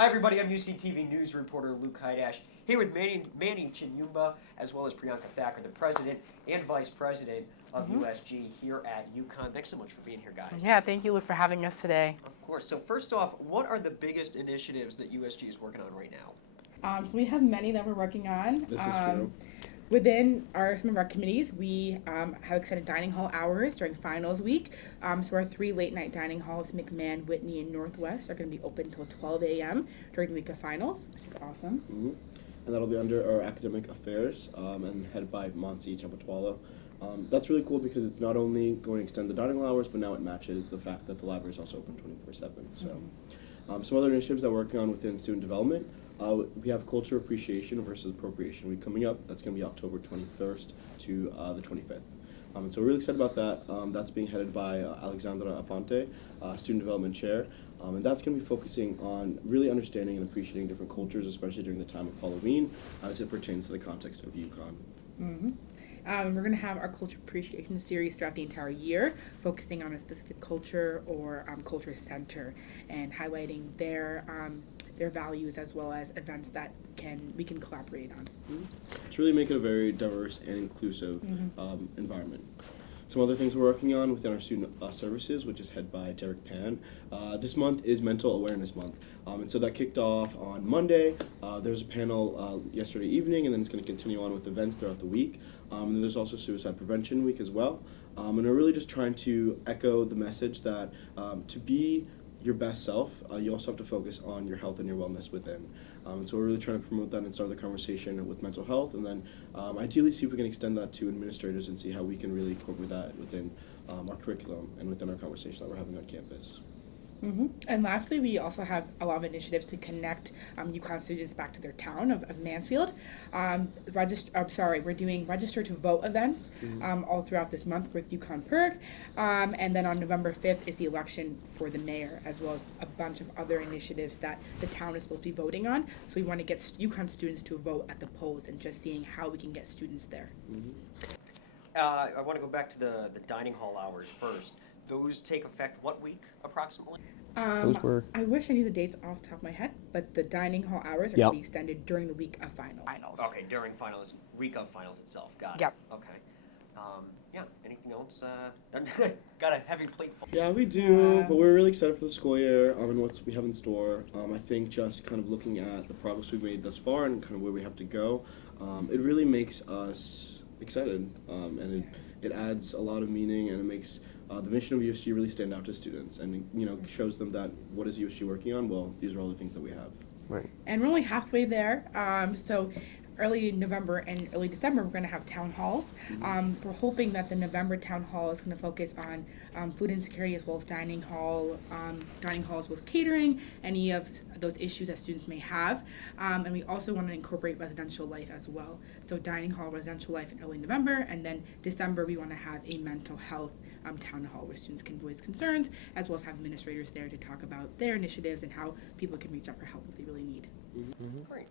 Hi everybody, I'm UCTV News reporter Luke Hajdasz, here with Manny Chinyumba, as well as Priyanka Thakkar, the president and vice president of USG here at UConn. Thanks so much for being here, guys. Yeah, thank you, Luke, for having us today. Of course. So first off, what are the biggest initiatives that USG is working on right now? So we have many that we're working on. This is true. Within some of our committees, we have extended dining hall hours during finals week. So our 3 late night dining halls, McMahon, Whitney, and Northwest, are going to be open until 12 a.m. during the week of finals, which is awesome. Mm-hmm. And that'll be under our academic affairs and headed by Monsi Champatwala. That's really cool because it's not only going to extend the dining hall hours, but now it matches the fact that the library is also open 24/7. So some other initiatives that we're working on within student development. We have Culture Appreciation versus Appropriation Week coming up. That's going to be October 21st to the 25th. And so we're really excited about that. That's being headed by Alexandra Aponte, Student Development Chair. And that's going to be focusing on really understanding and appreciating different cultures, especially during the time of Halloween, as it pertains to the context of UConn. Mm-hmm. We're going to have our Culture Appreciation series throughout the entire year, focusing on a specific culture or culture center and highlighting their values as well as events that we can collaborate on. To really make it a very diverse and inclusive environment. Some other things we're working on within our student services, which is headed by Derek Pan. This month is Mental Awareness Month. And so that kicked off on Monday. There was a panel yesterday evening, and then it's going to continue on with events throughout the week. And then there's also Suicide Prevention Week as well. And we're really just trying to echo the message that to be your best self, you also have to focus on your health and your wellness within. So we're really trying to promote that and start the conversation with mental health, and then ideally see if we can extend that to administrators and see how we can really incorporate that within our curriculum and within our conversation that we're having on campus. Mm-hmm. And lastly, we also have a lot of initiatives to connect UConn students back to their town of Mansfield. We're doing register to vote events all throughout this month with UConn PERG. And then on November 5th is the election for the mayor, as well as a bunch of other initiatives that the town is supposed to be voting on. So we want to get UConn students to vote at the polls and just seeing how we can get students there. I want to go back to the dining hall hours first. Those take effect what week, approximately? I wish I knew the dates off the top of my head, but the dining hall hours are going to be extended during the week of finals. Okay, during finals, week of finals itself. Got it. Yep. Okay. Anything else? Got a heavy plate full. Yeah, we do, but we're really excited for the school year and what we have in store. I think just kind of looking at the progress we've made thus far and kind of where we have to go, it really makes us excited, and it adds a lot of meaning, and it makes the mission of USG really stand out to students, and shows them that what is USG working on? Well, these are all the things that we have. Right. And we're only halfway there. So early November and early December, we're going to have town halls. We're hoping that the November town hall is going to focus on food insecurity as well as dining halls with catering, any of those issues that students may have. And we also want to incorporate residential life as well. So dining hall, residential life in early November, and then December we want to have a mental health town hall where students can voice concerns, as well as have administrators there to talk about their initiatives and how people can reach out for help if they really need. Great.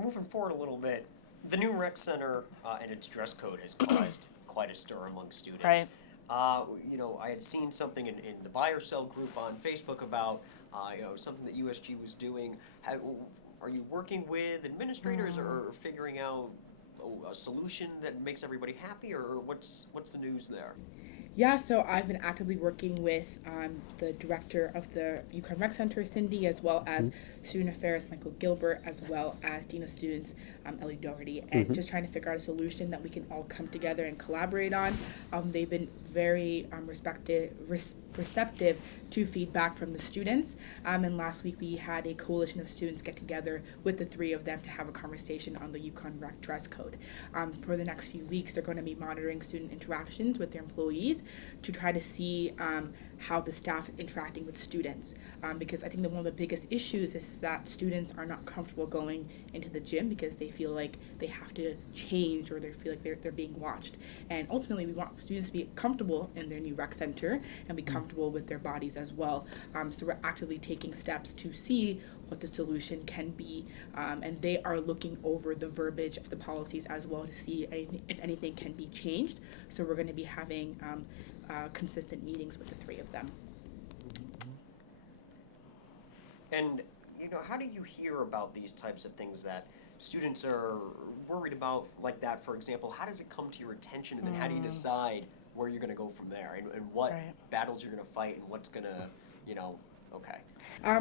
Moving forward a little bit, the new rec center and its dress code has caused quite a stir among students. Right. I had seen something in the buy or sell group on Facebook about something that USG was doing. Are you working with administrators or figuring out a solution that makes everybody happy, or what's the news there? Yeah, so I've been actively working with the director of the UConn Rec Center, Cindy, as well as Student Affairs, Michael Gilbert, as well as Dean of Students, Ellie Doherty, and just trying to figure out a solution that we can all come together and collaborate on. They've been very receptive to feedback from the students, and last week we had a coalition of students get together with the 3 of them to have a conversation on the UConn Rec dress code. For the next few weeks, they're going to be monitoring student interactions with their employees to try to see how the staff is interacting with students, because I think that one of the biggest issues is that students are not comfortable going into the gym because they feel like they have to change, or they feel like they're being watched. And ultimately we want students to be comfortable in their new rec center and be comfortable with their bodies as well. So we're actively taking steps to see what the solution can be, and they are looking over the verbiage of the policies as well to see if anything can be changed. So we're going to be having consistent meetings with the 3 of them. And how do you hear about these types of things that students are worried about, like that, for example? How does it come to your attention, and then how do you decide where you're going to go from there, and what Right. battles you're going to fight, and what's going to, okay.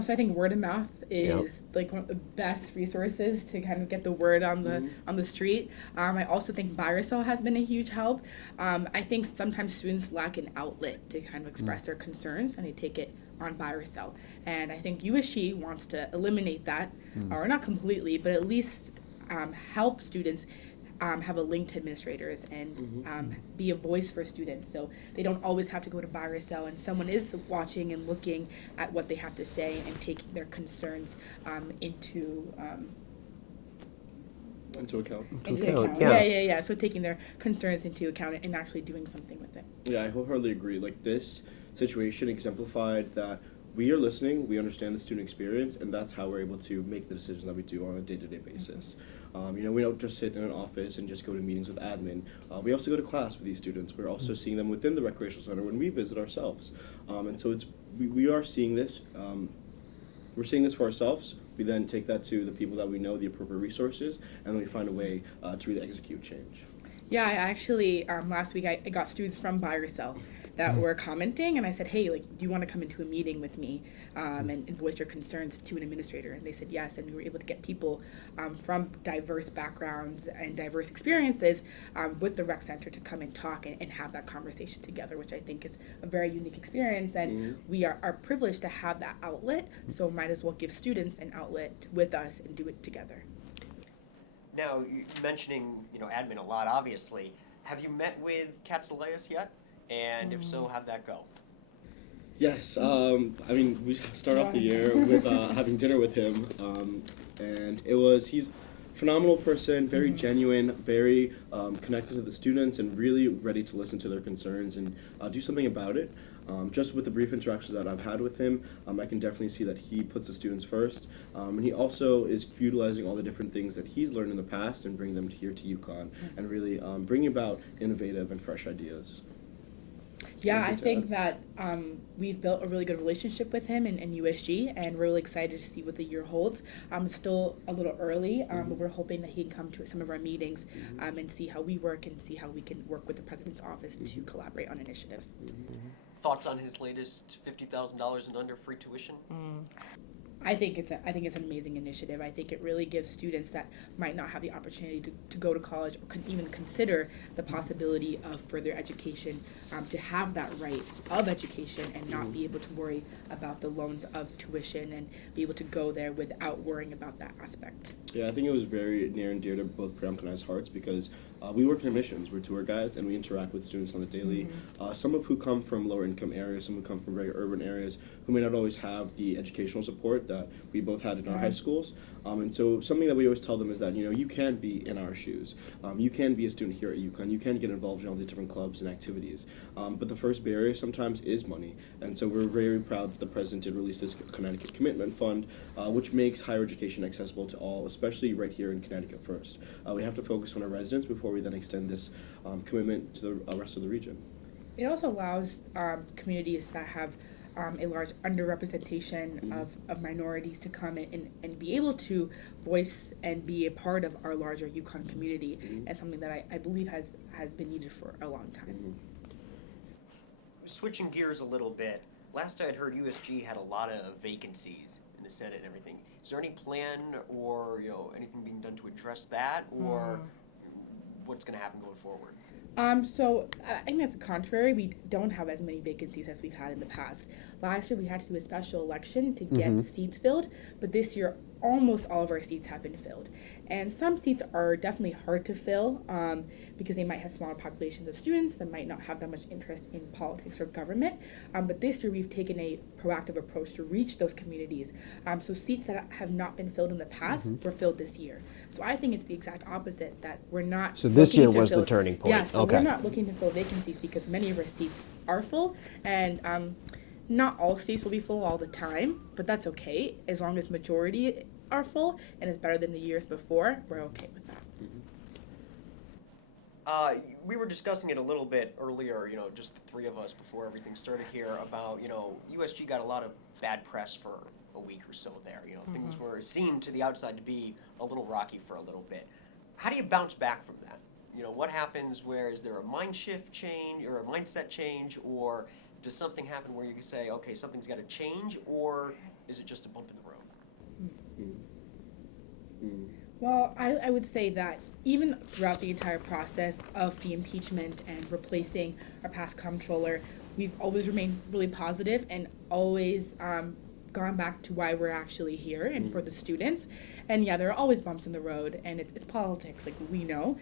So I think word of mouth is like one of the best resources to kind of get the word on the street. I also think buy or sell has been a huge help. I think sometimes students lack an outlet to kind of express their concerns, and they take it on buy or sell. And I think USG wants to eliminate that, or not completely, but at least help students have a link to administrators and be a voice for students, so they don't always have to go to buy or sell, and someone is watching and looking at what they have to say and taking their concerns into account. account. Yeah. So taking their concerns into account and actually doing something with it. Yeah, I wholeheartedly agree. Like, this situation exemplified that we are listening, we understand the student experience, and that's how we're able to make the decisions that we do on a day-to-day basis. We don't just sit in an office and just go to meetings with admin. We also go to class with these students. We're also seeing them within the recreational center when we visit ourselves. And so we are seeing this. We're seeing this for ourselves. We then take that to the people that we know, the appropriate resources, and then we find a way to really execute change. Yeah, I actually, last week I got students from buy or sell that were commenting, and I said, hey, like, do you want to come into a meeting with me and voice your concerns to an administrator? And they said yes, and we were able to get people from diverse backgrounds and diverse experiences with the rec center to come and talk and have that conversation together, which I think is a very unique experience, and we are privileged to have that outlet, so might as well give students an outlet with us and do it together. Now, you mentioning, admin a lot, obviously. Have you met with Katsileus yet? And if so, how'd that go? Yes, we started off the year with having dinner with him, and he's a phenomenal person, very genuine, very connected to the students, and really ready to listen to their concerns and do something about it. Just with the brief interactions that I've had with him, I can definitely see that he puts the students first, and he also is utilizing all the different things that he's learned in the past and bringing them here to UConn, and really bringing about innovative and fresh ideas. Yeah, I think that we've built a really good relationship with him and USG, and we're really excited to see what the year holds. It's still a little early, but we're hoping that he can come to some of our meetings and see how we work and see how we can work with the president's office to collaborate on initiatives. Thoughts on his latest $50,000 and under free tuition? I think it's an amazing initiative. I think it really gives students that might not have the opportunity to go to college or could even consider the possibility of further education to have that right of education and not be able to worry about the loans of tuition and be able to go there without worrying about that aspect. Yeah, I think it was very near and dear to both Priyanka and I's hearts because we work in admissions, we're tour guides, and we interact with students on the daily, some of who come from lower income areas, some who come from very urban areas, who may not always have the educational support that we both had in our high schools. And so something that we always tell them is that, you can be in our shoes. You can be a student here at UConn. You can get involved in all these different clubs and activities. But the first barrier sometimes is money. And so we're very proud that the president did release this Connecticut Commitment Fund, which makes higher education accessible to all, especially right here in Connecticut first. We have to focus on our residents before we then extend this commitment to the rest of the region. It also allows communities that have a large underrepresentation of minorities to come and be able to voice and be a part of our larger UConn community, and something that I believe has been needed for a long time. Switching gears a little bit, last I had heard USG had a lot of vacancies in the Senate and everything. Is there any plan or anything being done to address that, or what's going to happen going forward? So I think that's the contrary. We don't have as many vacancies as we've had in the past. Last year we had to do a special election to get seats filled, but this year almost all of our seats have been filled. And some seats are definitely hard to fill because they might have smaller populations of students that might not have that much interest in politics or government. But this year we've taken a proactive approach to reach those communities. So seats that have not been filled in the past were filled this year. So I think it's the exact opposite, that we're not. So this year was the turning point. Yeah, so we're not looking to fill vacancies because many of our seats are full, and not all seats will be full all the time, but that's okay as long as majority are full and is better than the years before. We're okay with that. We were discussing it a little bit earlier, just the three of us before everything started here, about, USG got a lot of bad press for a week or so there. You know, things were seemed to the outside to be a little rocky for a little bit. How do you bounce back from that? You know, what happens where is there a mind shift change or a mindset change, or does something happen where you can say, okay, something's got to change, or is it just a bump in the road? Well, I would say that even throughout the entire process of the impeachment and replacing our past comptroller, we've always remained really positive and always gone back to why we're actually here and for the students. And yeah, there are always bumps in the road, and it's politics, like we know,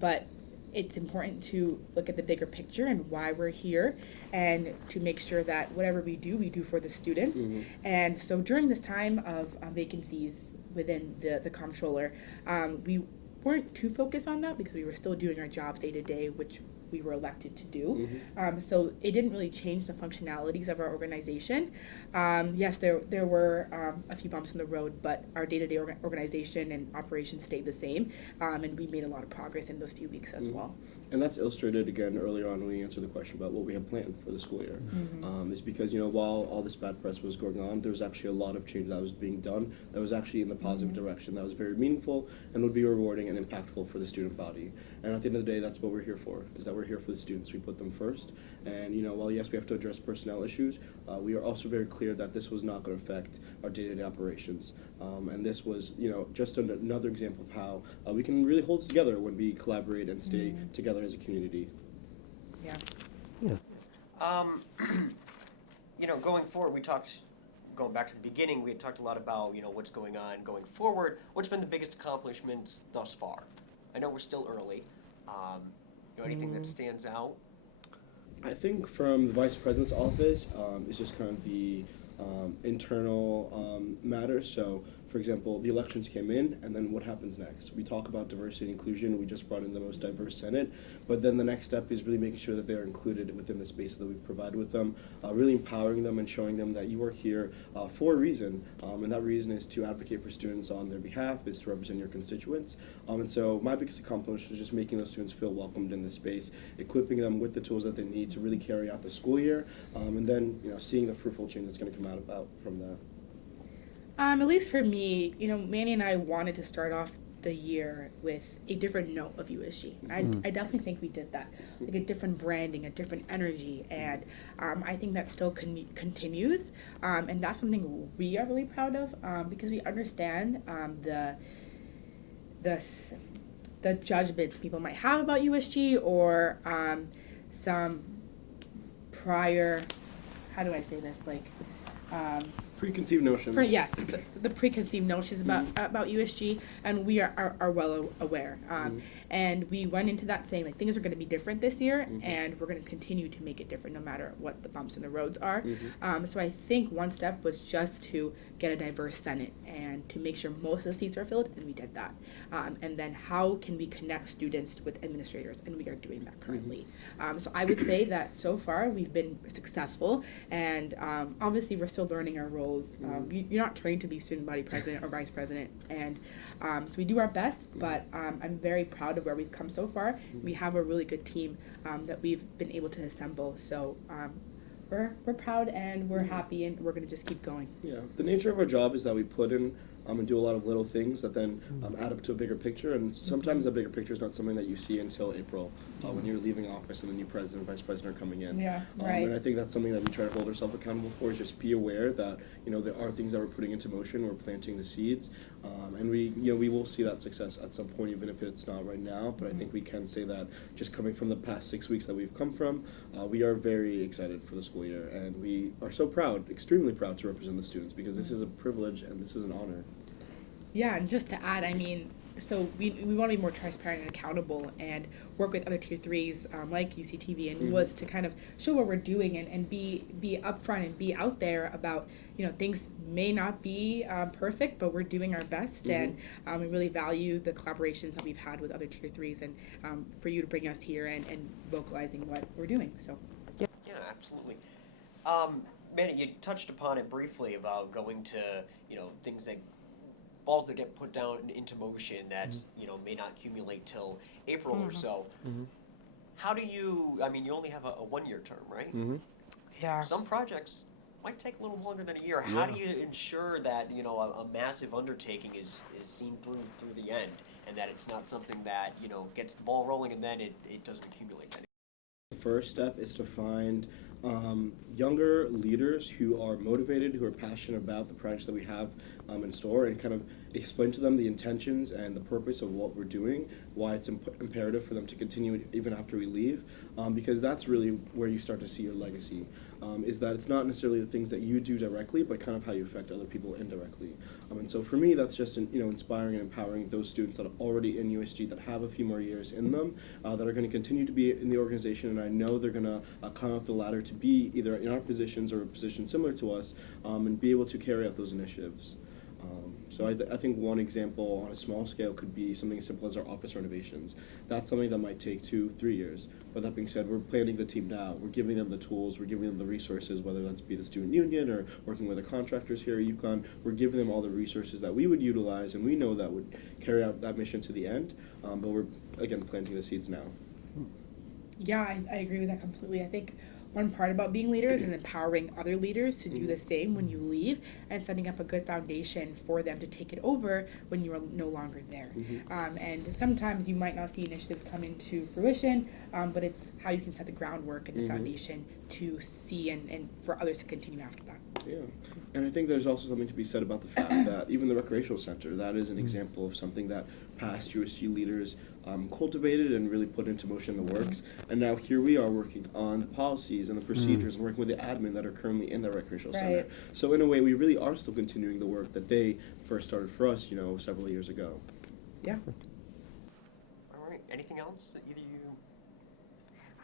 but it's important to look at the bigger picture and why we're here, and to make sure that whatever we do for the students. And so during this time of vacancies within the comptroller, we weren't too focused on that because we were still doing our jobs day to day, which we were elected to do. So it didn't really change the functionalities of our organization. Yes, there were a few bumps in the road, but our day-to-day organization and operations stayed the same, and we made a lot of progress in those few weeks as well. And that's illustrated again earlier on when we answered the question about what we have planned for the school year. Is because, you know, while all this bad press was going on, there was actually a lot of change that was being done that was actually in the positive direction, that was very meaningful and would be rewarding and impactful for the student body. And at the end of the day, that's what we're here for, is that we're here for the students. We put them first. And, you know, while yes, we have to address personnel issues, we are also very clear that this was not going to affect our day-to-day operations. And this was, you know, just another example of how we can really hold together when we collaborate and stay together as a community. Yeah. You know, going forward, going back to the beginning, we had talked a lot about, you know, what's going on going forward. What's been the biggest accomplishments thus far? I know we're still early. You know, anything that stands out? I think from the Vice President's office, it's just kind of the internal matters. So, for example, the elections came in, and then what happens next? We talk about diversity and inclusion. We just brought in the most diverse Senate, but then the next step is really making sure that they're included within the space that we've provided with them, really empowering them and showing them that you are here for a reason, and that reason is to advocate for students on their behalf, is to represent your constituents. And so my biggest accomplishment was just making those students feel welcomed in this space, equipping them with the tools that they need to really carry out the school year, and then, you know, seeing the fruitful change that's going to come out from that. At least for me, you know, Manny and I wanted to start off the year with a different note of USG. I definitely think we did that, like a different branding, a different energy, and I think that still continues, and that's something we are really proud of, because we understand the judgments people might have about USG, or some prior, how do I say this, like Preconceived notions. Yes, so the preconceived notions about USG, and we are well aware. And we went into that saying, like, things are going to be different this year, and we're going to continue to make it different no matter what the bumps in the roads are. So I think one step was just to get a diverse Senate and to make sure most of the seats are filled, and we did that. And then how can we connect students with administrators, and we are doing that currently. So I would say that so far we've been successful, and obviously we're still learning our roles. You're not trained to be student body president or vice president, and so we do our best, but I'm very proud of where we've come so far. We have a really good team that we've been able to assemble, so we're proud and we're happy, and we're going to just keep going. Yeah, the nature of our job is that we put in and do a lot of little things that then add up to a bigger picture, and sometimes that bigger picture is not something that you see until April, when you're leaving office and the new president and vice president are coming in. Yeah, right. And I think that's something that we try to hold ourselves accountable for, is just be aware that, you know, there are things that we're putting into motion, we're planting the seeds, and we will see that success at some point, even if it's not right now, but I think we can say that just coming from the past 6 weeks that we've come from, we are very excited for the school year, and we are so proud, extremely proud to represent the students, because this is a privilege and this is an honor. Yeah, and just to add, I mean, so we want to be more transparent and accountable, and work with other tier 3s like UCTV, and was to kind of show what we're doing, and be upfront and be out there about, you know, things may not be perfect, but we're doing our best, and we really value the collaborations that we've had with other tier 3s, and for you to bring us here and vocalizing what we're doing. So Yeah, absolutely. Manny, you touched upon it briefly about going to, you know, things that balls that get put down into motion that you know, may not accumulate till April or so. How do you? I mean, you only have a 1-year term, right? Yeah. Some projects might take a little longer than a year. How Yeah. do you ensure that, you know, a massive undertaking is seen through the end, and that it's not something that, you know, gets the ball rolling and then it doesn't accumulate then? The first step is to find younger leaders who are motivated, who are passionate about the projects that we have in store, and kind of explain to them the intentions and the purpose of what we're doing, why it's imperative for them to continue even after we leave, because that's really where you start to see your legacy. Is that it's not necessarily the things that you do directly, but kind of how you affect other people indirectly. And so for me, that's just inspiring and empowering those students that are already in USG, that have a few more years in them, that are going to continue to be in the organization, and I know they're going to climb up the ladder to be either in our positions or a position similar to us, and be able to carry out those initiatives. So I think one example on a small scale could be something as simple as our office renovations. That's something that might take 2-3 years. But that being said, we're planning the team now. We're giving them the tools. We're giving them the resources, whether that's be the student union or working with the contractors here at UConn. We're giving them all the resources that we would utilize, and we know that would carry out that mission to the end. But we're, again, planting the seeds now. Yeah, I agree with that completely. I think one part about being leaders is empowering other leaders to do the same when you leave, and setting up a good foundation for them to take it over when you are no longer there. And sometimes you might not see initiatives come into fruition, but it's how you can set the groundwork and the foundation to see and for others to continue after that. Yeah, and I think there's also something to be said about the fact that even the recreational center, that is an example of something that past USG leaders cultivated and really put into motion the works. And now here we are working on the policies and the procedures and working with the admin that are currently in the recreational center. So in a way, we really are still continuing the work that they first started for us, several years ago. Yeah. All right, anything else that either you?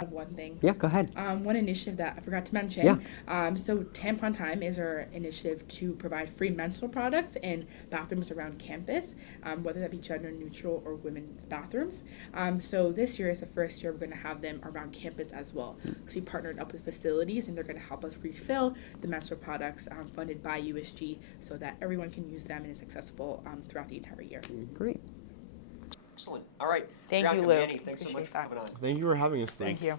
I have one thing. Yeah, go ahead. One initiative that I forgot to mention. Yeah. So Tampon Time is our initiative to provide free menstrual products in bathrooms around campus, whether that be gender neutral or women's bathrooms. So this year is the first year we're going to have them around campus as well. So we partnered up with facilities, and they're going to help us refill the menstrual products funded by USG, so that everyone can use them and it's accessible throughout the entire year. Great. Excellent. All right. Thank you, Priyanka, Lou. Manny, thanks so much Appreciate for that. coming on. Thank you for having us. Thank you.